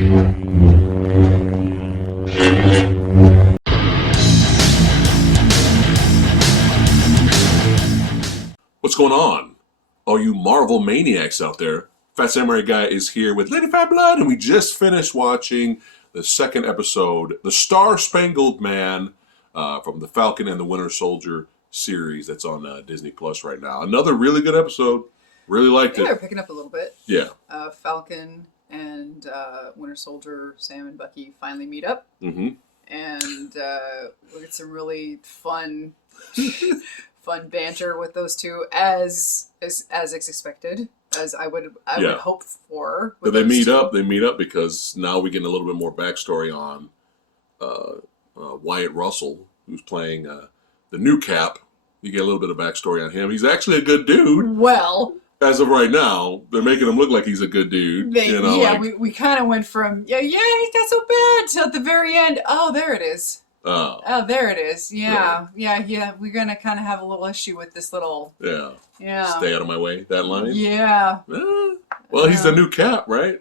What's going on? All you Marvel Maniacs out there. Phat Samurai Guy is here with Lady Phatblood, and we just finished watching the second episode, The Star-Spangled Man, from the Falcon and the Winter Soldier series that's on Disney Plus right now. Another really good episode. Really liked it. Yeah, they're picking up a little bit. Yeah. Falcon and Winter Soldier, Sam and Bucky finally meet up. Mm-hmm. And we get some really fun banter with those two, as expected, as I would hope for. But they meet up. They meet up because now we're getting a little bit more backstory on Wyatt Russell, who's playing the new Cap. You get a little bit of backstory on him. He's actually a good dude. Well, as of right now, they're making him look like he's a good dude. We kind of went from he's not so bad till at the very end. Oh, there it is. Oh, there it is. Yeah. We're gonna kind of have a little issue with this little. Yeah. Stay out of my way. That line. Yeah. Well, he's the new Cap, right?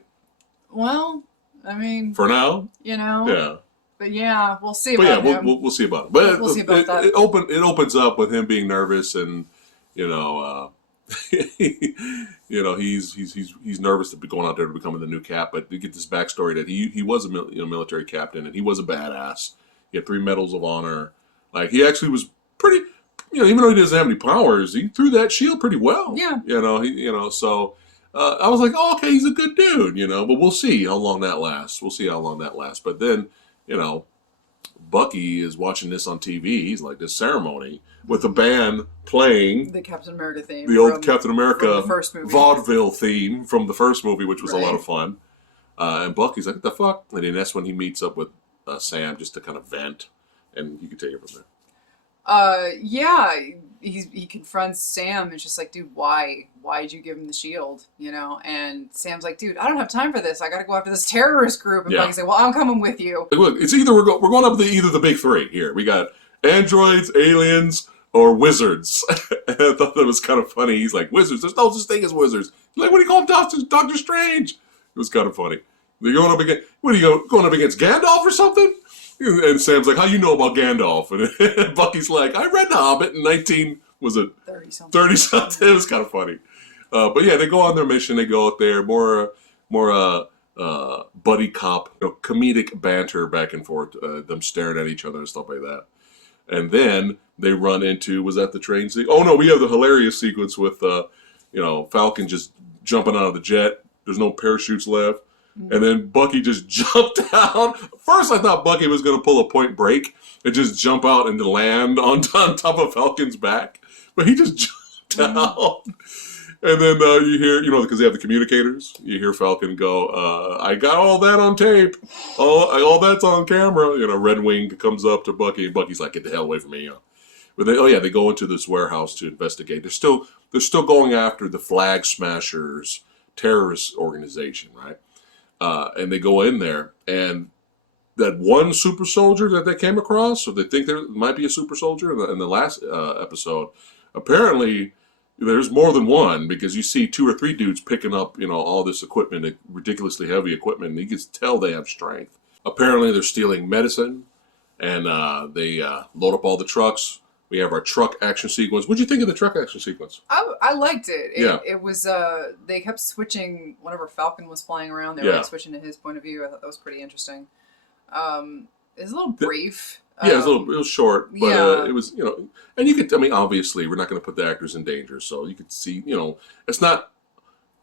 Well, I mean. For now. Yeah. But yeah, we'll see about him. We'll see about it. But we'll see about that. It opens up with him being nervous, and he's nervous to be going out there to becoming the new Cap. But you get this backstory that he was a military captain, and he was a badass. He had 3 medals of honor. Like, he actually was pretty, even though he doesn't have any powers, he threw that shield pretty well. Yeah. So I was like, oh, okay, he's a good dude, but we'll see how long that lasts. But then, Bucky is watching this on TV. He's like, this ceremony with the band playing the Captain America theme. The old Captain America first movie. Vaudeville theme from the first movie, which was a lot of fun. And Bucky's like, what the fuck? And then that's when he meets up with Sam, just to kind of vent, and you can take it from there. He confronts Sam. It's just like, dude, why did you give him the shield? And Sam's like, dude, I don't have time for this. I got to go after this terrorist group. And Bucky's like, well, I'm coming with you. Look, it's either we're going up to either the big 3 here. We got androids, aliens, or wizards. And I thought that was kind of funny. He's like, wizards. There's no such thing as wizards. He's like, what do you call him, Doctor Strange? It was kind of funny. They're going up against, going up against Gandalf or something? And Sam's like, how you know about Gandalf? And Bucky's like, I read The Hobbit in 30 something. It was kind of funny. But yeah, they go on their mission. They go out there, more buddy cop, comedic banter back and forth, them staring at each other and stuff like that. And then they run into, was that the train sequence? Oh no, we have the hilarious sequence with, Falcon just jumping out of the jet. There's no parachutes left. And then Bucky just jumped out. First, I thought Bucky was going to pull a Point Break and just jump out and land on top of Falcon's back. But he just jumped out. And then you hear, because they have the communicators, you hear Falcon go, I got all that on tape. All that's on camera. Red Wing comes up to Bucky, and Bucky's like, get the hell away from me. But they go into this warehouse to investigate. They're still going after the Flag Smashers terrorist organization, right? And they go in there, and that one super soldier that they came across, or they think there might be a super soldier in the last episode, apparently there's more than one, because you see 2 or 3 dudes picking up, all this equipment, ridiculously heavy equipment, and you can tell they have strength. Apparently they're stealing medicine, and they load up all the trucks. We have our truck action sequence. What'd you think of the truck action sequence? I liked it. Yeah. It was, they kept switching, whenever Falcon was flying around, they were switching to his point of view. I thought that was pretty interesting. It was a little brief. Yeah, it was short, but it was, and you could, obviously, we're not going to put the actors in danger, so you could see, it's not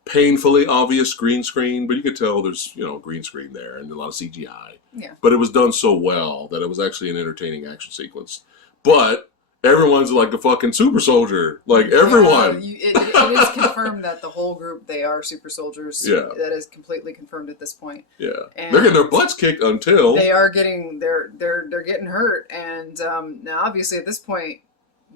painfully obvious green screen, but you could tell there's, green screen there and a lot of CGI. Yeah. But it was done so well that it was actually an entertaining action sequence. But everyone's like a fucking super soldier. Like, everyone. It is confirmed that the whole group, they are super soldiers. Yeah. That is completely confirmed at this point. Yeah. And they're getting their butts kicked until they are getting they're getting hurt. And now obviously at this point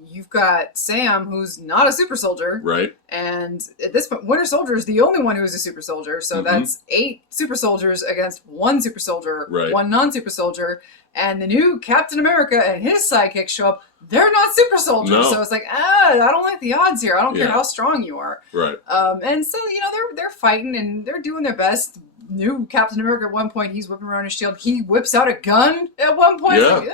you've got Sam, who's not a super soldier. Right. And at this point, Winter Soldier is the only one who is a super soldier. So that's 8 super soldiers against 1 super soldier, 1 non-super soldier. And the new Captain America and his sidekicks show up. They're not super soldiers. No. So it's like, I don't like the odds here. I don't care how strong you are. Right. And so, they're fighting and they're doing their best. new Captain America at one point. He's whipping around his shield. He whips out a gun at one point. Yeah. Like,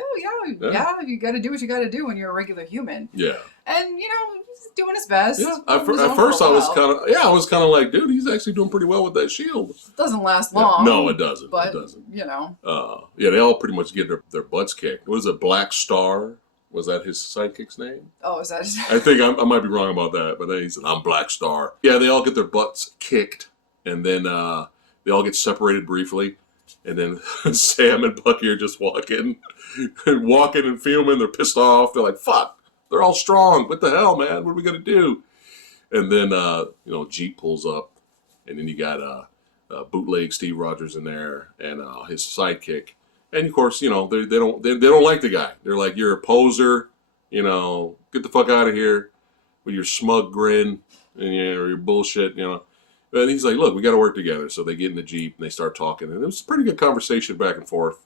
yeah. You got to do what you got to do when you're a regular human. Yeah. And he's doing his best. Yeah. At first, I was kind of like, dude, he's actually doing pretty well with that shield. It doesn't last long. No, it doesn't. But, it doesn't. Yeah, they all pretty much get their butts kicked. What is it, Black Star? Was that his sidekick's name? Oh, is that his I think I might be wrong about that, but then he said, I'm Black Star. Yeah, they all get their butts kicked, and then they all get separated briefly, and then Sam and Bucky are just walking and filming. They're pissed off. They're like, fuck, they're all strong. What the hell, man? What are we going to do? And then, Jeep pulls up, and then you got bootleg Steve Rogers in there, and his sidekick. And of course, they don't like the guy. They're like, you're a poser, get the fuck out of here with your smug grin and your bullshit, And he's like, look, we got to work together. So they get in the Jeep and they start talking, and it was a pretty good conversation back and forth.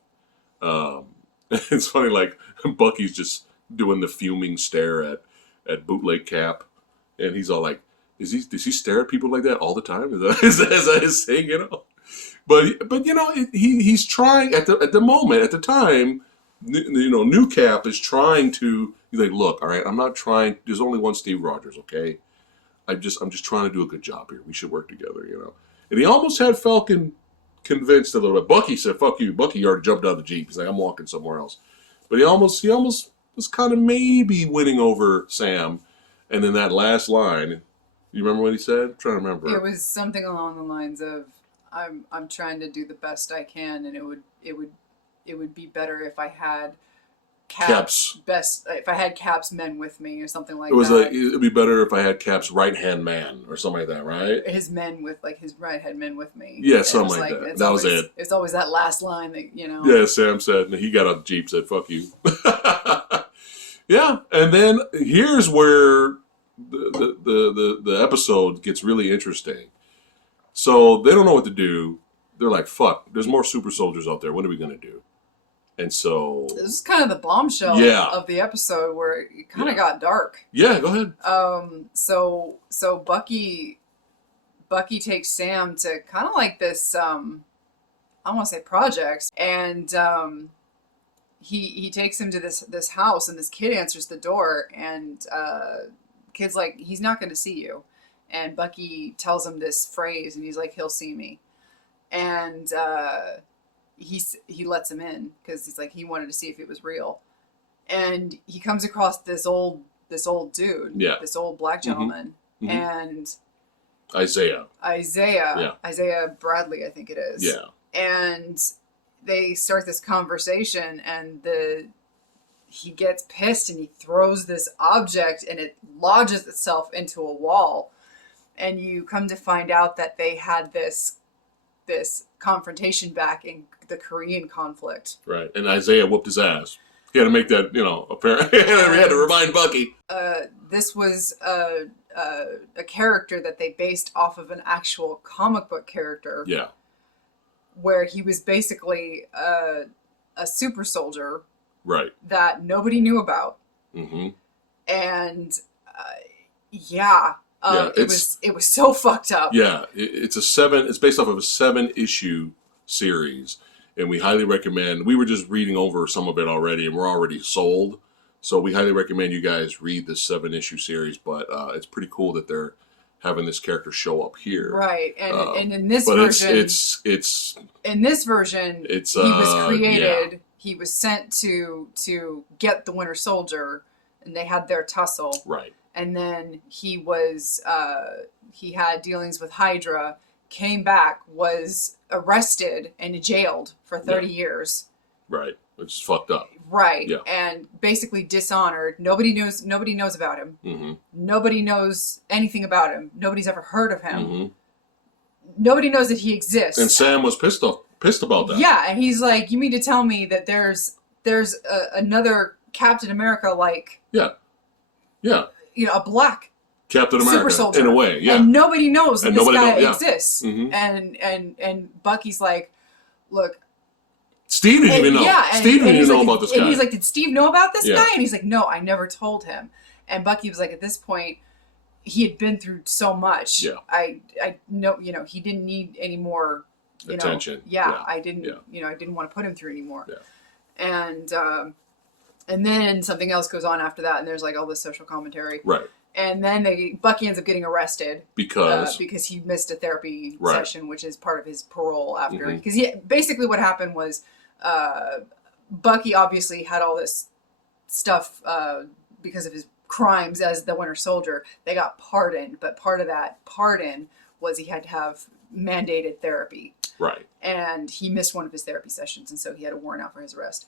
It's funny, like Bucky's just doing the fuming stare at bootleg Cap, and he's all like, does he stare at people like that all the time? Is that his thing, But he's trying at the time, new Cap is trying to. He's like, look, all right, I'm not trying. There's only one Steve Rogers, okay? I'm just trying to do a good job here. We should work together, And he almost had Falcon convinced a little bit. Bucky said, "Fuck you." Bucky already jumped out of the Jeep. He's like, "I'm walking somewhere else." But he almost was kind of maybe winning over Sam. And then that last line, you remember what he said? I'm trying to remember. It was something along the lines of, I'm trying to do the best I can, and it would be better if I had Cap's men with me, or something like that. It was like, it'd be better if I had Cap's right-hand man or something like that, right? His men with, like, his right-hand men with me. Yeah, something like that. That was it. It's always that last line that, Yeah, Sam said, and he got on the Jeep, said, fuck you. Yeah, and then here's where the episode gets really interesting. So they don't know what to do. They're like, fuck, there's more super soldiers out there. What are we going to do? And so this is kind of the bombshell of the episode, where it kind of got dark. Yeah, go ahead. So Bucky takes Sam to kind of like this, I want to say project, and he takes him to this house, and this kid answers the door, and kid's like, he's not going to see you, and Bucky tells him this phrase, and he's like, he'll see me, and he lets him in because he's like, he wanted to see if it was real, and he comes across this old dude, this old black gentleman, and Isaiah Bradley, I think it is, and they start this conversation, and he gets pissed, and he throws this object, and it lodges itself into a wall, and you come to find out that they had this confrontation back in the Korean conflict. Right, and Isaiah whooped his ass. He had to make that, apparent. We had to remind Bucky. This was a character that they based off of an actual comic book character. Yeah. Where he was basically a super soldier. Right. That nobody knew about. Mm-hmm. And it was so fucked up. Yeah, it's based off of a 7-issue series, and we highly recommend. We were just reading over some of it already, and we're already sold. So we highly recommend you guys read this 7-issue series. But it's pretty cool that they're having this character show up here. Right, and in this version, it's in this version, he was created. Yeah. He was sent to get the Winter Soldier, and they had their tussle. Right. And then he had dealings with Hydra, came back, was arrested and jailed for 30 years. Right. Which is fucked up. Right. Yeah. And basically dishonored. Nobody knows about him. Mm-hmm. Nobody knows anything about him. Nobody's ever heard of him. Mm-hmm. Nobody knows that he exists. And Sam was pissed about that. Yeah, and he's like, you mean to tell me that there's another Captain America like... Yeah. Yeah. A black Captain America, super soldier, in a way, yeah. And nobody knows that this guy exists. Mm-hmm. And Bucky's like, look... Steve didn't even know. Yeah, Steve didn't even know about this guy. And he's like, did Steve know about this guy? And he's like, no, I never told him. And Bucky was like, at this point, he had been through so much. Yeah. I know, he didn't need any more attention. I didn't, I didn't want to put him through anymore. Yeah. And then something else goes on after that, and there's like all this social commentary. Right. And then Bucky ends up getting arrested because he missed a therapy session, which is part of his parole after. Because basically what happened was Bucky obviously had all this stuff because of his crimes as the Winter Soldier. They got pardoned, but part of that pardon was he had to have mandated therapy. Right. And he missed one of his therapy sessions, and so he had a warrant out for his arrest.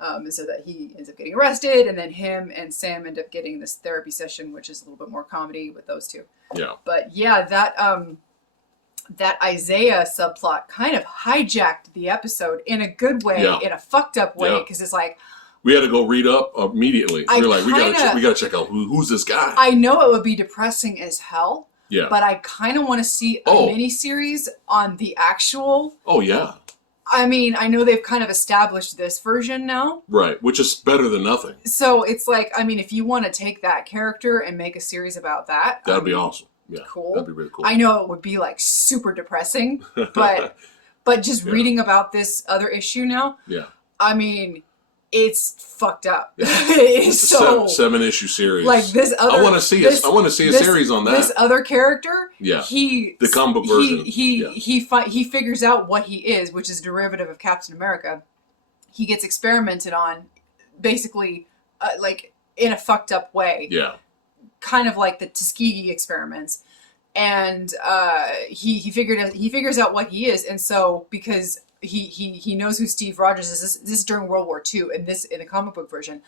And so that he ends up getting arrested, and then him and Sam end up getting this therapy session, which is a little bit more comedy with those two. Yeah. But yeah, that Isaiah subplot kind of hijacked the episode in a good way, in a fucked up way, because it's like, we had to go read up immediately. We're like, we gotta check out who's this guy. I know it would be depressing as hell. Yeah. But I kind of want to see a miniseries on the actual. Oh yeah. I mean, I know they've kind of established this version now. Right, which is better than nothing. So it's like, I mean, if you want to take that character and make a series about that, that'd be awesome. Yeah, cool. That'd be really cool. I know it would be like super depressing, but just reading about this other issue now. Yeah. I mean, it's fucked up. Yeah. It's so 7-issue series. Like this other. I want to see a series on that. This other character. Yeah. The comic book version. He figures out what he is, which is a derivative of Captain America. He gets experimented on, basically, like in a fucked up way. Yeah. Kind of like the Tuskegee experiments, and he figures out what he is, and so because he knows who Steve Rogers is. This is during World War II, and this in the comic book version,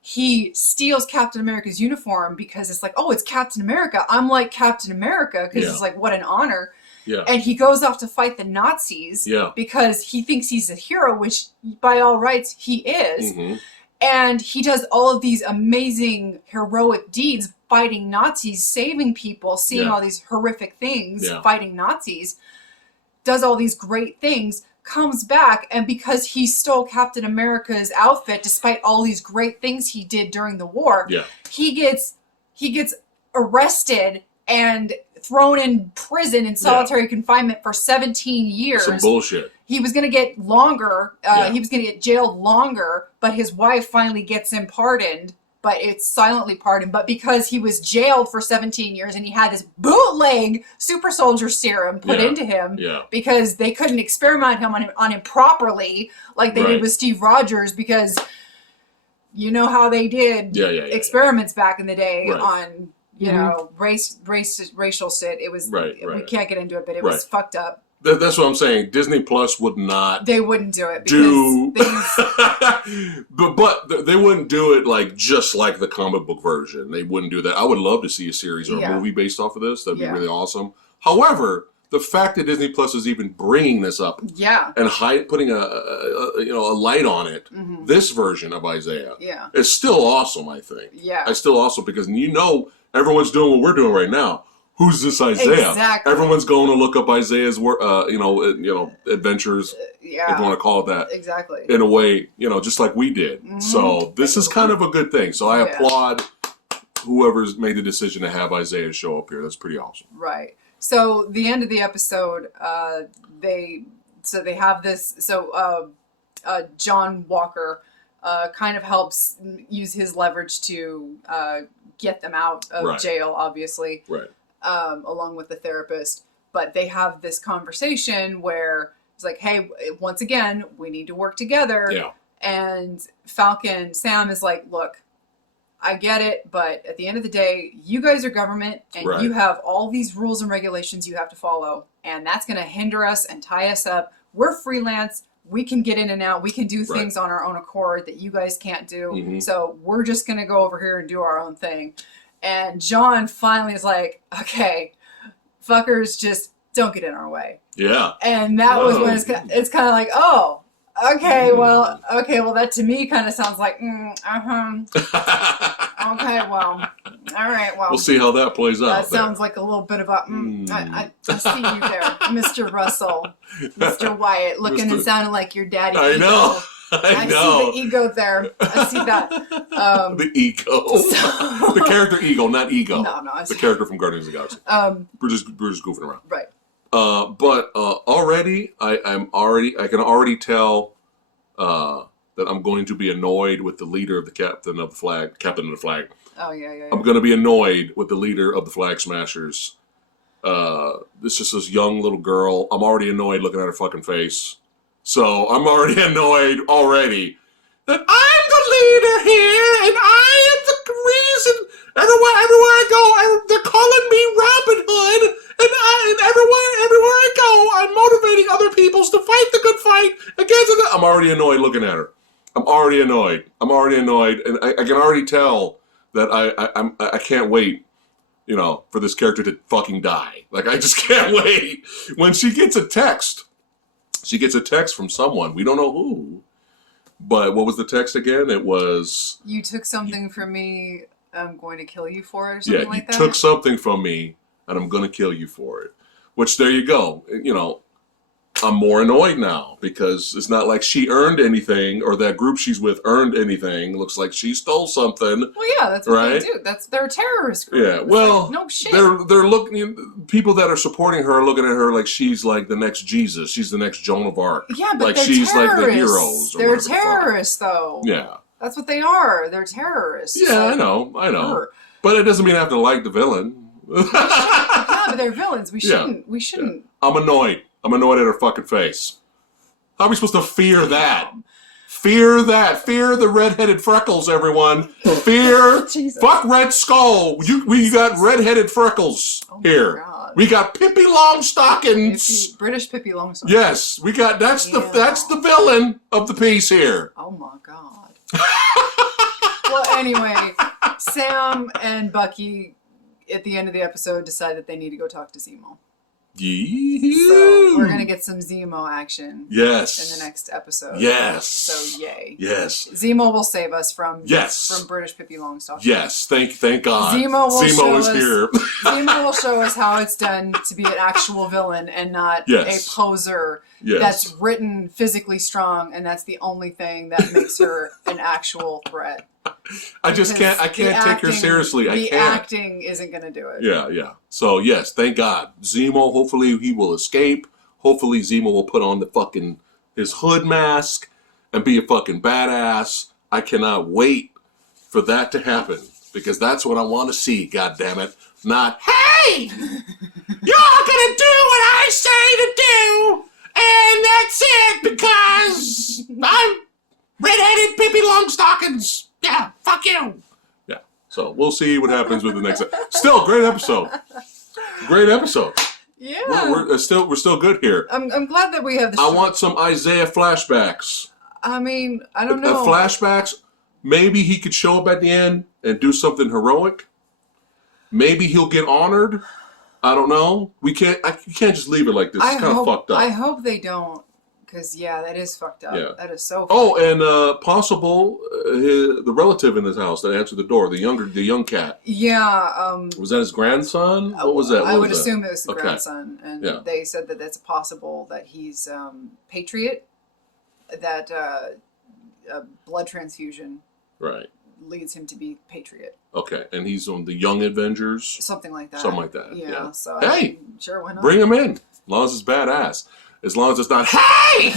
he steals Captain America's uniform because it's like, oh, it's Captain America. I'm like Captain America because it's like, what an honor. Yeah. And he goes off to fight the Nazis because he thinks he's a hero, which by all rights he is. Mm-hmm. And he does all of these amazing heroic deeds, fighting Nazis, saving people, seeing all these horrific things, fighting Nazis, does all these great things, comes back, and because he stole Captain America's outfit, despite all these great things he did during the war, he gets arrested and thrown in prison in solitary confinement for 17 years. Some bullshit. He was going to get longer. He was going to get jailed longer, but his wife finally gets him pardoned. But it's silently pardoned. But because he was jailed for 17 years and he had this bootleg super soldier serum put into him because they couldn't experiment on him properly like they did with Steve Rogers, because you know how they did experiments back in the day on know racial shit. It was we can't get into it, but it was fucked up. That's what I'm saying. Disney Plus would not. They wouldn't do it because but they wouldn't do it like just like the comic book version. They wouldn't do that. I would love to see a series or a movie based off of this. That'd be really awesome. However, the fact that Disney Plus is even bringing this up, and putting a light on it, this version of Isaiah, is still awesome. I think, it's still awesome because everyone's doing what we're doing right now. Who's this Isaiah? Exactly. Everyone's going to look up Isaiah's work, adventures. If you want to call it that. Exactly. In a way, just like we did. Mm-hmm. So this is kind of a good thing. So I applaud whoever's made the decision to have Isaiah show up here. That's pretty awesome. Right. So the end of the episode, they have this. So John Walker kind of helps use his leverage to get them out of jail, obviously. Right. Along with the therapist, but they have this conversation where it's like, hey, once again, we need to work together. Yeah. And Sam is like, look, I get it, but at the end of the day, you guys are government, and you have all these rules and regulations you have to follow, and that's going to hinder us and tie us up. We're freelance. We can get in and out. We can do things on our own accord that you guys can't do. Mm-hmm. So we're just going to go over here and do our own thing. And John finally is like, okay, fuckers, just don't get in our way. Yeah. And that was when it's kind of like, oh, okay, well, that to me kind of sounds like, okay, well, all right, well. We'll see how that plays out. That sounds like a little bit of a, I see you there, Mr. Russell, Mr. Wyatt, looking and sounding like your daddy. I know. I know. See the ego there. I see that. The ego. The character ego, not ego. No. The character from Guardians of the Galaxy. We're just goofing around. Right. But already, I can already tell that I'm going to be annoyed with the leader of the captain of the flag. Oh yeah. I'm going to be annoyed with the leader of the Flag Smashers. This is this young little girl. I'm already annoyed looking at her fucking face. So I'm already annoyed already that I'm the leader here and I am the reason everywhere I go, they're calling me Robin Hood and everywhere I go, I'm motivating other peoples to fight the good fight against it. I'm already annoyed looking at her. I'm already annoyed, and I can already tell that I can't wait, for this character to fucking die. Like, I just can't wait. When she gets a text from someone. We don't know who. But what was the text again? It was... You took something from me, I'm going to kill you for it, or something like that? Yeah, you took something from me, and I'm going to kill you for it. Which, there you go. I'm more annoyed now because it's not like she earned anything or that group she's with earned anything. Looks like she stole something. Well, yeah, that's what they do. They're a terrorist group. Yeah, well, no shit. They're looking. People that are supporting her are looking at her like she's like the next Jesus. She's the next Joan of Arc. Yeah, but like they're she's terrorists. Like the heroes. They're terrorists, though. Yeah, that's what they are. They're terrorists. Yeah, I know. Her. But it doesn't mean I have to like the villain. Yeah, but they're villains. We shouldn't. Yeah. We shouldn't. Yeah. I'm annoyed at her fucking face. How are we supposed to fear that? Fear that. Fear the red-headed freckles, everyone. Fear. Fuck Red Skull. We got red-headed freckles here. God. We got Pippi Longstockings. British Pippi Longstockings. Yes, we got. That's the villain of the piece here. Oh my God. Well, anyway, Sam and Bucky at the end of the episode decide that they need to go talk to Zemo. So we're gonna get some Zemo action. Yes. In the next episode. Yes. So yay. Yes. Zemo will save us from from British Pippi Longstocking. Yes. Thank God. Zemo is here. Zemo will show us how it's done to be an actual villain and not a poser that's written physically strong, and that's the only thing that makes her an actual threat. I can't take her seriously. I can't. The acting isn't going to do it. Yeah. So, yes, thank God. Zemo, hopefully he will escape. Hopefully Zemo will put on his hood mask and be a fucking badass. I cannot wait for that to happen because that's what I want to see, goddammit. Not, hey! You're going to do what I say to do, and that's it because I'm red-headed Pippi Longstockings. Yeah, fuck you. Yeah. So we'll see what happens with the next. Still, great episode. Great episode. Yeah. We're still good here. I'm glad that we have the. I want some Isaiah flashbacks. I mean, I don't know. Flashbacks. Maybe he could show up at the end and do something heroic. Maybe he'll get honored. I don't know. You can't just leave it like this. It's kind of fucked up. I hope they don't. Because, that is fucked up. Yeah. That is so fucked up. Oh, and possible the relative in this house that answered the door, the young cat. Yeah. Was that his grandson? What was that? I would assume it was the grandson. And they said that it's possible that he's Patriot, that a blood transfusion leads him to be Patriot. Okay, and he's on the Young Avengers? Something like that. Something like that. Yeah. So hey! Sure, why not? Bring him in. As long as it's badass. As long as it's not, hey!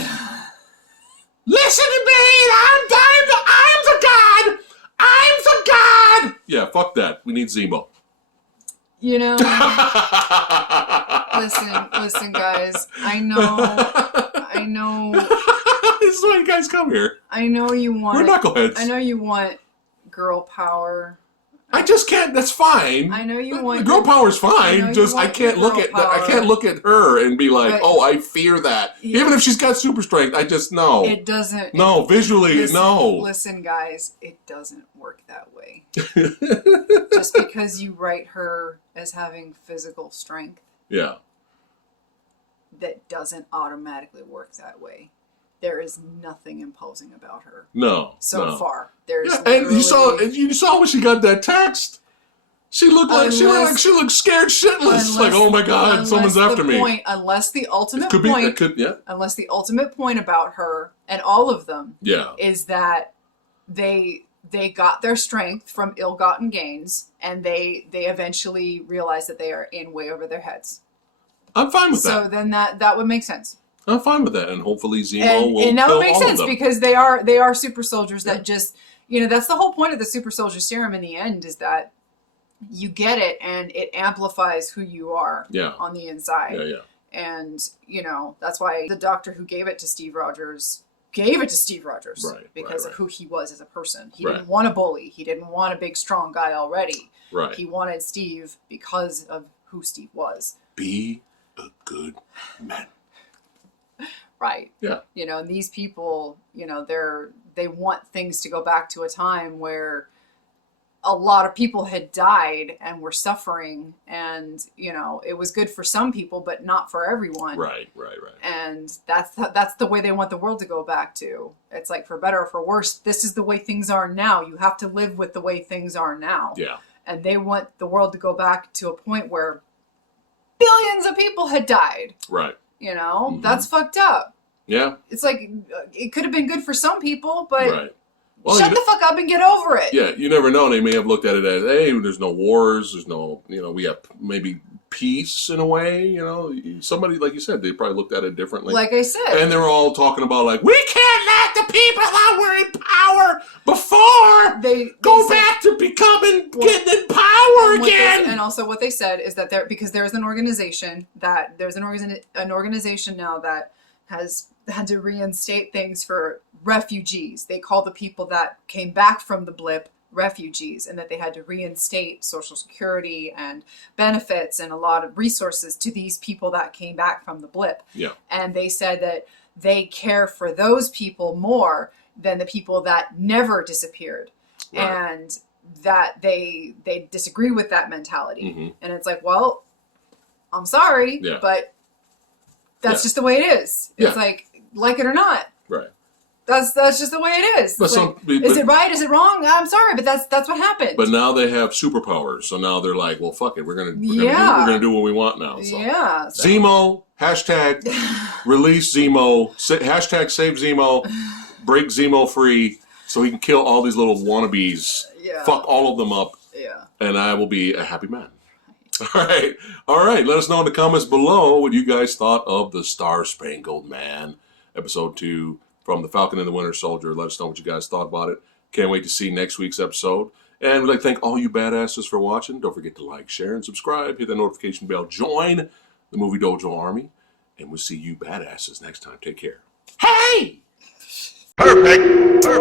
Listen to me! I'm the God! I'm the God! Yeah, fuck that. We need Zemo. Listen, guys. I know. This is why you guys come here. I know you want... We're knuckleheads. I know you want girl power. I just can't. That's fine. I know you want girl power's fine. Just I can't look at her and be like, oh, I fear that. Yeah. Even if she's got super strength, I just know it doesn't. No, visually, no. Listen, guys, it doesn't work that way. Just because you write her as having physical strength, that doesn't automatically work that way. There is nothing imposing about her. No. So far. There's and you saw when she got that text. She looked like she looked scared shitless. Like, oh my God, someone's after me. Unless the ultimate point unless the ultimate point about her and all of them is that they got their strength from ill-gotten gains and they eventually realize that they are in way over their heads. I'm fine with that. So then that would make sense. I'm fine with that, and hopefully Zemo will and that kill would make all sense of them. because they are super soldiers that just, you know, that's the whole point of the super soldier serum in the end, is that you get it and it amplifies who you are on the inside. And, you know, that's why the doctor who gave it to Steve Rogers because of who he was as a person. He didn't want a bully. He didn't want a big, strong guy already. He wanted Steve because of who Steve was. Be a good man. Right. Yeah. You know, and these people, you know, they want things to go back to a time where a lot of people had died and were suffering, and, you know, it was good for some people, but not for everyone. Right. And that's the way they want the world to go back to. It's like, for better or for worse, this is the way things are now. You have to live with the way things are now. Yeah. And they want the world to go back to a point where billions of people had died. Right. You know, that's fucked up. Yeah. It's like, it could have been good for some people, but well, shut the fuck up and get over it. Yeah, you never know. They may have looked at it as, hey, there's no wars, there's no, you know, we have maybe peace in a way, you know. Somebody, like you said, they probably looked at it differently. Like I said. And they were all talking about, like, we can't let the people that were in power before they go back to getting in power again. And also what they said is that because there's an organization now that has had to reinstate things for refugees. They call the people that came back from the blip refugees, and that they had to reinstate Social Security and benefits and a lot of resources to these people that came back from the blip. Yeah. And they said that they care for those people more than the people that never disappeared. Right. And that they disagree with that mentality. And it's like, well, I'm sorry, but that's just the way it is. It's like it or not. Right. That's just the way it is. But is it right? Is it wrong? I'm sorry, but that's what happened. But now they have superpowers, so now they're like, well, fuck it, we're gonna do what we want now. So. Yeah. So. Zemo hashtag release Zemo hashtag save Zemo, break Zemo free so he can kill all these little wannabes. Yeah. Fuck all of them up. Yeah. And I will be a happy man. All right. Let us know in the comments below what you guys thought of the Star Spangled Man, episode 2 from the Falcon and the Winter Soldier. Let us know what you guys thought about it. Can't wait to see next week's episode. And we'd like to thank all you badasses for watching. Don't forget to like, share, and subscribe. Hit that notification bell. Join the Movie Dojo Army. And we'll see you badasses next time. Take care. Hey! Perfect.